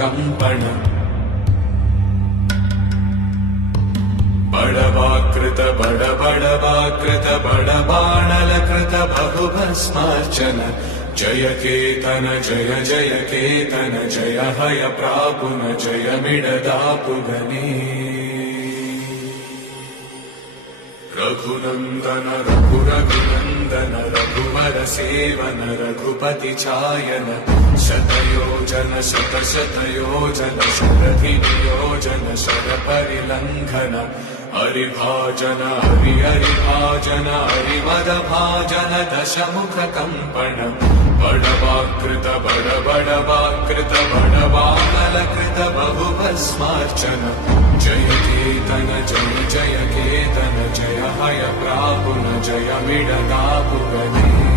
कंपन बड़वाकृत बड़वाकृत बड़बाणलकृत बहुभस्मार्चन जय केतन जय जय केतन जय हय प्रापुन जय मिडदापुगने रघुनंदन रघुरघुनंदन रघुवर सेवन रघुपति चायन शतयोजन शतशतयोजन शरधि नियोजन शर परिलंघन हरिभाजन हरि हरिभाजन हरिमदभाजन दशमुख कंपन बड़वाकृत बड़वाकृत बड़वानलकृत बहुभस्मार्चन जय केतन जय जय केतन जय हय प्रापुन जय मिडदापुगने।